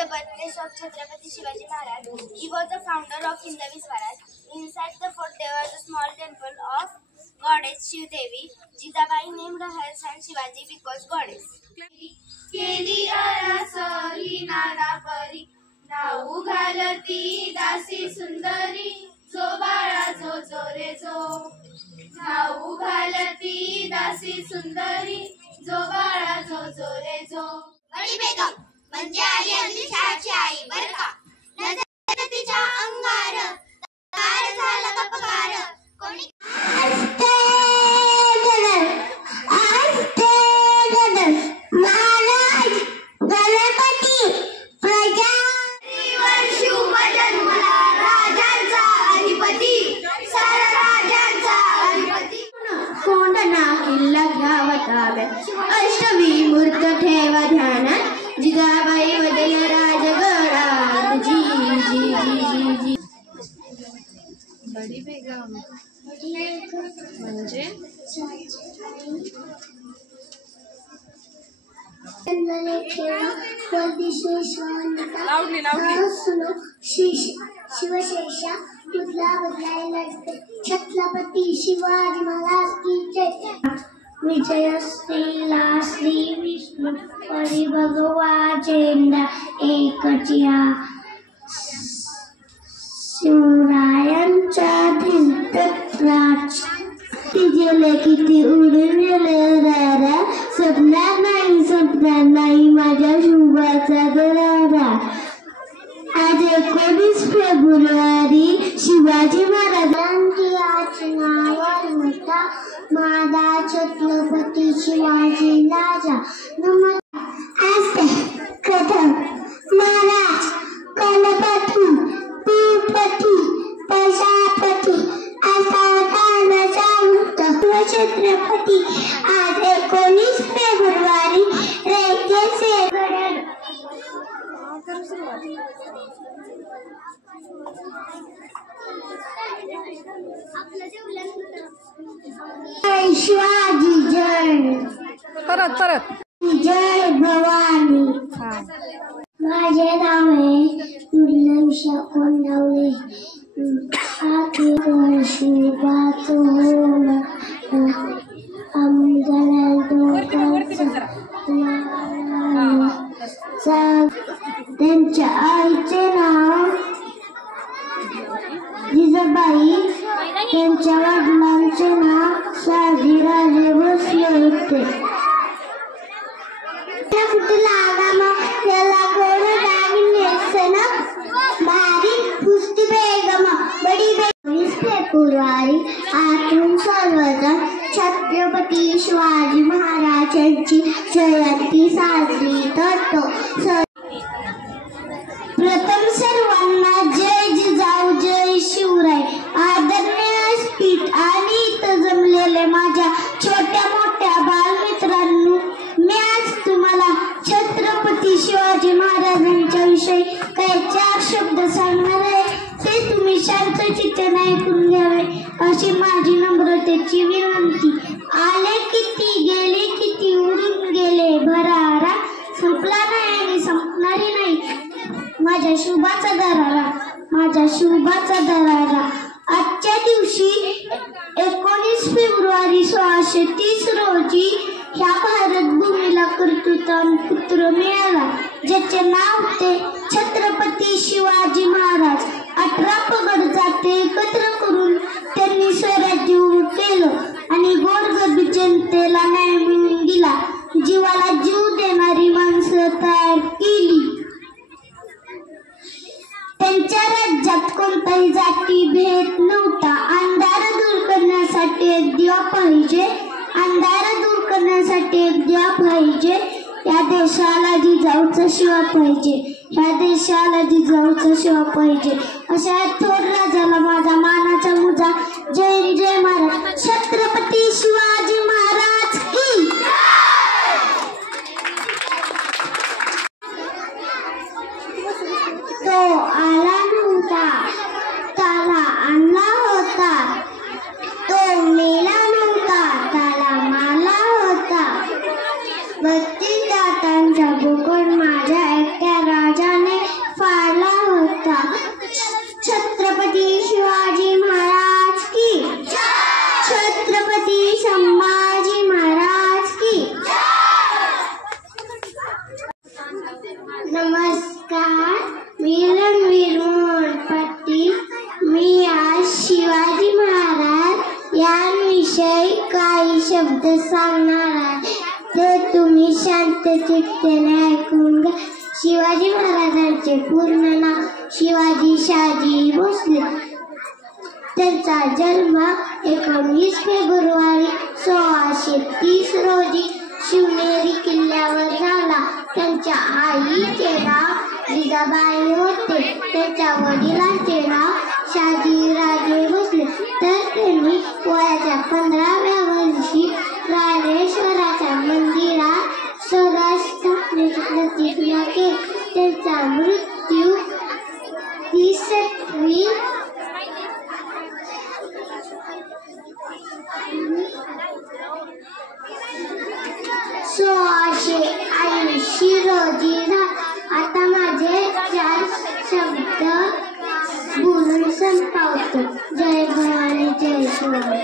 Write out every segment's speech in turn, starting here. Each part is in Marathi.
the birthplace of Chhatrapati Shivaji Maharaj. He was the founder of Hindavi Swaraj. Inside the fort there was a small temple of goddess Shiv Devi. Jijabai named her son Shivaji because goddess. केली आरास ही नाना परी नाऊ घालती दासी सुंदरी जो बाळा जो जो रे जो नाऊ घालती दासी सुंदरी जो बाळा जो जो रे जो. बडी बेगम म्हणजे आई अंधेशाची आई बरं का. नजर तिच्या अंगार कार झाला कपकार कोणी अष्टमी मूर्त ठेवा ध्यानात जिजाबाई वदल राजगडात जी जी जी जी जी. बडी बेगम म्हणजे शिवशेषा तुझला बदलायला छत्रपती शिवाजी महाराज की जय. विजयश्रीला श्री विष्णू परी भगवाचेंद्र एकचिया शिवरायांच्या धीरराज तिजेले किती उडून गेले सपनार नाही माझ्या शुभाचा दरारा. आज 19 फेब्रुवारी शिवाजी महाराजांची आचरणावर होता माझा छत्रपती शिवाजी राजा. कथम महाराज गणपती भूपती प्रजापती असा छत्रपती. आज 19 फेब्रुवारी रेखेचे शिवाजी जय. परत जय भवानी. माझे नाव आहे दुर्लक्षा कोंडावळे. शुभाच त्यांच्या आईचे नाव जिजाबाई. त्यांच्या वडिलांचे नाव शहाजीराजे भोसले होते. त्याला गोड दागिने भारी पुस्ती बेगम बडी बेगम. 20 फेब्रुवारी आतून सर्वजण छत्रपती शिवाजी महाराजांची जयंती साजरी करतो. प्रथम सर्वांना जय जिजाऊ जय शिवराय. आदरणीय व्यासपीठ आणि इथं जमलेले माझ्या छोट्या मोठ्या बालमित्रांनो, मी आज तुम्हाला छत्रपती शिवाजी महाराजांच्या विषयी काही 4 शब्द सांगणार आहे. ते तुम्ही शांतचित्ताने ऐकून घ्यावे अशी माझी नम्रतेची विनंती. आले किती गेले किती उडून गेले भरारा संपला नाही आणि संपणारही नाही माझ्या शुभाचा दरारा माझ्या शुभाचा दरारा. आजच्या दिवशी 19 फेब्रुवारी 1630 रोजी ह्या भारत भूमीला कर्तृत्वान पुत्र मिळाला ज्याचे नाव होते छत्रपती शिवाजी महाराज. 18 पगड जाते एकत्र करून त्यांनी स्वराज्य उभं केलं आणि गोरगरीब जनतेला न्याय मिळवून दिला. जीवाला जीव देणारी माणसं तयार केली. त्यांच्या राज्यात कोणताही जाती भेद नव्हता. अंधार दूर करण्यासाठी एक दिवा पाहिजे. अंधार दूर करण्यासाठी एक दिवा पाहिजे. या देशाला जिजाऊचा शिवा पाहिजे. या देशाला जिजाऊचा शिवा पाहिजे. अशा थोर राजाला माझा मानाचा मुजा. जय जय महाराज. छत्रपती शिवाजी महाराज की. तो आला नव्हता त्याला आणला होता. तो मेला नव्हता त्याला मारला होता. 32 दातांचा बोकड माझ्या एकट्या राजाने तुम्ही शांत चित्ताने ऐकून घ्या. शिवाजी महाराजांचे पूर्ण नाव शिवाजी शहाजी भोसले. त्यांचा जन्म 19 फेब्रुवारी 1630 रोजी शिवनेरी किल्ल्यावर झाला. त्यांच्या आईचे नाव जिजाबाई होते. त्यांच्या वडिलांचे नाव शहाजीराजे भोसले. तर त्यांनी वयाच्या 15व्या वर्षी रायरेश्वराच्या मंदिरात स्वराज स्थापनेची प्रतिज्ञा केली. त्यांचा मृत्यू 30 एप्रिल 1680 रोजी झाला. आता माझे 4 शब्द बोलून संपवतो. जय भवानी जय शिवाजी.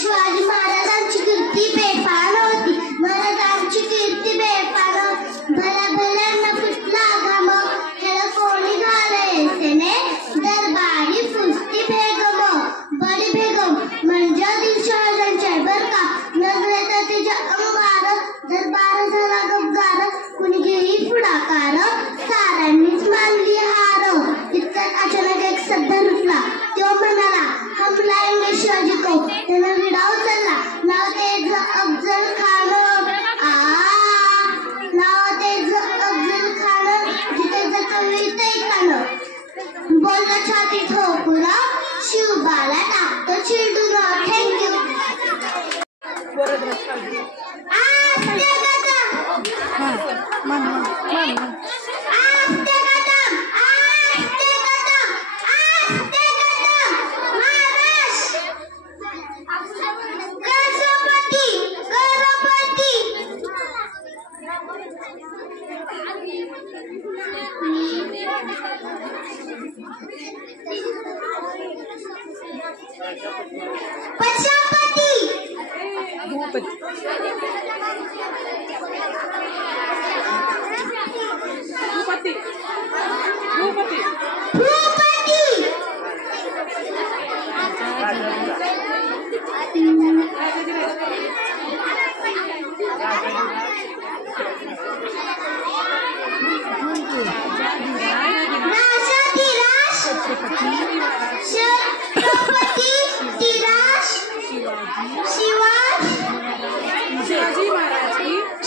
शिवाजी महाराजांची कीर्ती बेफाम होती. महाराजांची कीर्ती बेफाम होती. भल्या भल्यांना कुठला घाम ह्याला कोणी घाले त्याने दरबारी फुसती बेगम बडी बेगम म्हणजे दिलशहाजांच्या बर का. नजरे तर तिच्या अंगार दरबार झाला गपगार. कुणी घेई पुढाकार साऱ्यांनीच मानली हार. इतक्यात अचानक एक सभ्य रुतला. तो म्हणाला हम लाएंगे शिवाजी को. त्यानं विडा उचलला. नाव तेज अफजल खान. नाव तेज अफजल खान. जिथे जातो ते खान. बोलला छाती ठोकून शिवबाला टाकतो चिडून. थँक्यू.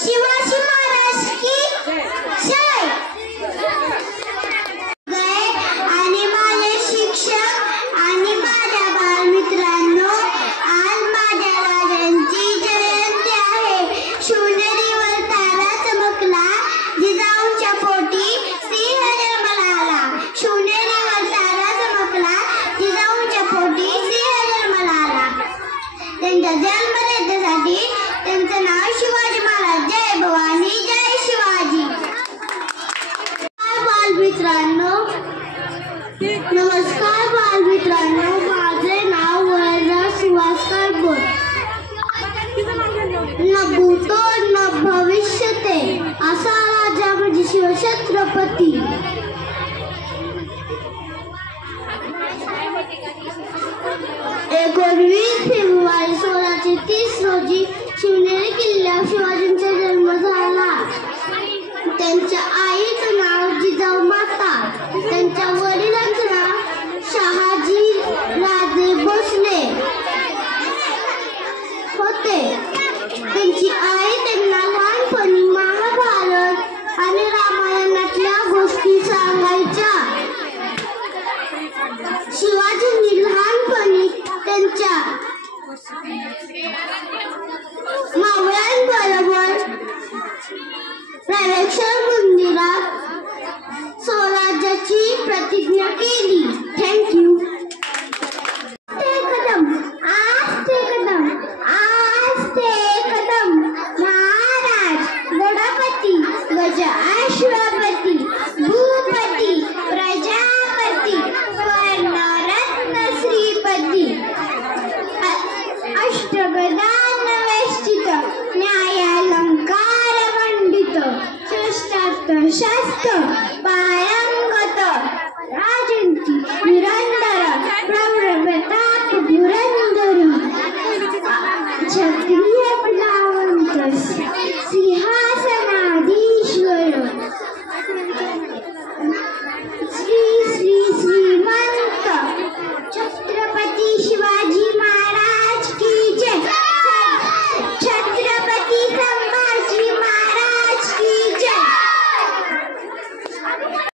शिवाजी महाराज की जय. आणि माझे शिक्षक आणि माझ्या बालमित्रांनो, आज माझ्या राजांची जयंती आहे. शिवनेरीवर तारा चमकला. जिजाऊंच्या पोटी सिंह जन्माला आला. शिवनेरीवर तारा चमकला. जिजाऊंच्या पोटी सिंह जन्माला आला. त्यांच्या जन्मदिवसासाठी त्यांचं नाव शिवाजी महाराज. जय भवानी जय शिवाजी. बालमित्रांनो, नमस्कार बालमित्रांनो. माझे नाव वैरा सुहास कारबोर. न भूतो न भविष्यते असा राजा म्हणजे शिवछत्रपती. 19 फेब्रुवारी 1630 रोजी शिवनेरी किल्ल्यावर शिवाजींचा जन्म झाला. त्यांच्या आईचं नाव जिजाऊ माता. त्यांच्या वडिलांचं नाव शहाजी राजे भोसले होते. त्यांची आई त्यांना लहानपणी महाभारत आणि रामायणातल्या गोष्टी सांगायच्या. शिवाजींनी लहानपणी त्यांच्या मावळ्यांबरोबर रायरेश्वर मंदिरात स्वराज्याची प्रतिज्ञा केली. थँक्यू. कदम आस्ते कदम आस्ते कदम. महाराज गणपती गज अश्वपती भूपती प्रजापती स्वर्णरत्न श्रीपती अष्टगदान वेष्टित न्यायालंकार मंडित शिष्टार्थ शास्त्र पारंगत राजंती निरंतर प्रताप धुरंधर क्षत्रिय प्रजावंत Sihar's